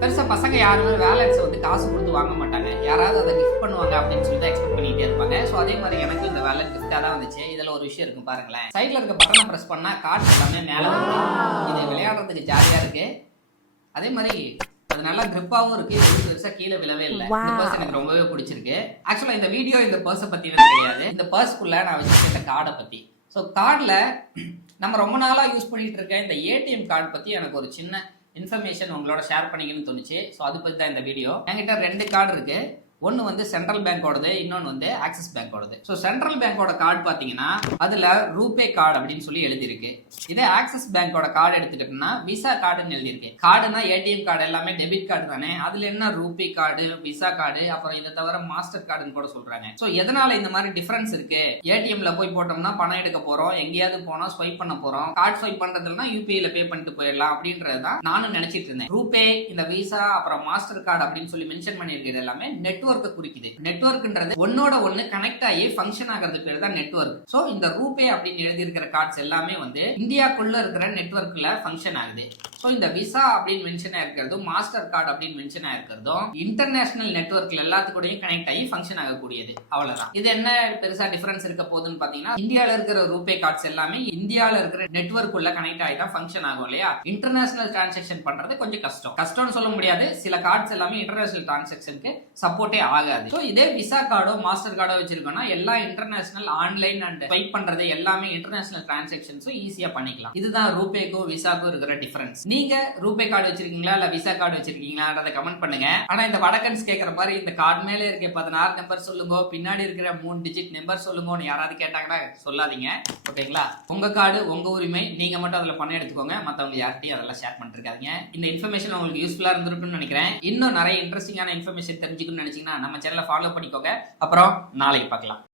பெருசா பசங்க யாருமே வேலன்ஸ் வந்து காசு கொடுத்து வாங்க மாட்டாங்க. யாராவது அதை கிஃப்ட் பண்ணுவாங்க அப்படின்னு சொல்லி தான் எக்ஸ்பெக்ட் பண்ணிட்டே இருப்பாங்க. ஸோ அதே மாதிரி எனக்கு இந்த வேலட் கிஃப்டா தான் வந்துச்சு. இதுல ஒரு விஷயம் இருக்கும் பாருங்களேன். சைட்ல இருக்க பட்டனை பிரஸ் பண்ணா கார்ட்ஸ் எல்லாமே மேல வருது. இது விளையாடுறதுக்கு ஜாலியா இருக்கு. அதே மாதிரி அது நல்லா கிரிப்பாவும் இருக்கு. இது பெருசா கீழே விழவே இல்லை. இந்த பர்ஸ் எனக்கு ரொம்பவே பிடிச்சிருக்கு. ஆக்சுவலா இந்த வீடியோ இந்த பர்ஸை பத்தி கிடையாது. இந்த பர்ஸ்க்குள்ள நான் வச்சிருக்க இந்த கார்டை பத்தி. ஸோ கார்டில் நம்ம ரொம்ப நாளா யூஸ் பண்ணிட்டு இருக்க இந்த ஏடிஎம் கார்டு பத்தி எனக்கு ஒரு சின்ன இன்ஃபர்மேஷன் உங்களோட ஷேர் பண்ணிக்கணும்னு தோணுச்சு. ஸோ அது பற்றி தான் இந்த வீடியோ. என்கிட்ட 2 கார்டு இருக்கு. ஒன்று வந்து சென்ட்ரல் பேங்கோடது, இன்னொன்று வந்து ஆக்சிஸ் பேங்கோடது. ஸோ சென்ட்ரல் பேங்கோட கார்டு பார்த்தீங்கன்னா அதில் ரூபே கார்டு அப்படின்னு சொல்லி எழுதியிருக்கு. இதே ஆக்சிஸ் பேங்கோட கார்டு எடுத்துக்கிட்டோம்னா விசா கார்டுன்னு எழுதியிருக்கு. கார்டுனா ஏடிஎம் கார்டு எல்லாமே டெபிட் கார்டு தானே. அதில் என்ன ரூபே கார்டு, விசா கார்டு, அப்புறம் இதை தவிர மாஸ்டர் கார்டுன்னு கூட சொல்றாங்க. ஸோ எதனால இந்த மாதிரி டிஃபரன்ஸ் இருக்கு? ஏடிஎம்ல போய் போட்டோம்னா பணம் எடுக்க போறோம், எங்கேயாவது போனா ஸ்வைப் பண்ண போறோம். கார்டு ஸ்வைப் பண்றதுனா யூபிஐல பே பண்ணிட்டு போயிடலாம் அப்படின்றதுதான் நானும் நினைச்சிட்டு இருந்தேன். ரூபே, இந்த விசா, அப்புறம் மாஸ்டர் கார்டு அப்படின்னு சொல்லி மென்ஷன் பண்ணியிருக்கிறது எல்லாமே நெட்வொர்க் குறிக்குது. நெட்வொர்க்ன்றது ஒன்னோட ஒன்னு கனெக்ட் ஆகி ஃபங்க்ஷன் ஆகிறது பேர் தான் நெட்வொர்க். சோ இந்த ரூபே அப்படின்னு எழுதி இருக்கிற கார்ட்ஸ் எல்லாமே வந்து இந்தியாக்குள்ள இருக்கிற நெட்வொர்க்ல ஃபங்க்ஷன் ஆகுது. சோ இந்த விசா அப்படின்னு மென்ஷன் ஆயிருக்கிறதும் மாஸ்டர் கார்டு அப்படின்னு மென்ஷன் ஆயிருக்கிறதும் இன்டர்நேஷனல் நெட்வொர்க்ல எல்லாத்துக்கூடயும் கனெக்ட் ஆகி ஃபங்க்ஷன் ஆகக்கூடியது. அவ்வளவுதான். இது என்ன பெருசா டிஃபரன்ஸ் இருக்க போகுதுன்னு பாத்தீங்கன்னா, இந்தியால இருக்கிற ரூபே கார்ட்ஸ் எல்லாமே இந்தியால இருக்கிற நெட்வொர்க் உள்ள கனெக்ட் ஆகி தான் ஃபங்க்ஷன் ஆகும் இல்லையா. இன்டர்நேஷனல் டிரான்சாக்ஷன் பண்றது கொஞ்சம் கஷ்டம்னு சொல்ல முடியாது. சில கார்ட்ஸ் எல்லாமே இன்டர்நேஷனல் டிரான்சாக்ஷனுக்கு சப்போர்ட்டே ஆகாது. சோ இதே விசா கார்டோ மாஸ்டர் கார்டோ வச்சிருக்கோம்னா எல்லா இன்டர்நேஷனல் ஆன்லைன் அண்ட் ஸ்வைப் பண்றது எல்லாமே இன்டர்நேஷனல் டிரான்சாக்ஷன்ஸும் ஈஸியா பண்ணிக்கலாம். இதுதான் ரூபேக்கும் விசாக்கும் இருக்கிற டிஃபரன்ஸ். நீங்க ரூபே கார்டு வச்சிருக்கீங்களா இல்ல விசா கார்டு வச்சிருக்கீங்களா கமெண்ட் பண்ணுங்க. ஆனா இந்த வடக்கன்ஸ் கேட்கற மாதிரி இந்த கார்டு மேல இருக்க 16 நம்பர் சொல்லுங்க, பின்னாடி இருக்கிற 3 டிஜிட் நம்பர் சொல்லுங்கன்னு யாராவது கேட்டாங்கன்னா சொல்லாதீங்க. ஓகேங்களா? உங்க கார்டு உங்க உரிமை. நீங்க மட்டும் அதுல பணம் எடுத்துக்கோங்க. மத்தவங்க யார்ட்டையும் அதெல்லாம் ஷேர் பண்ணிருக்காதீங்க. இந்த இன்ஃபர்மேஷன் உங்களுக்கு யூஸ்ஃபுல்லா இருந்திருக்கும்னு நினைக்கிறேன். இன்னும் நிறைய இன்ட்ரெஸ்டிங்கான இன்ஃபர்மேஷன் தெரிஞ்சுக்கணும்னு நினைச்சீங்கன்னா நம்ம சேனலை ஃபாலோ பண்ணிக்கோங்க. அப்புறம் நாளைக்கு பார்க்கலாம்.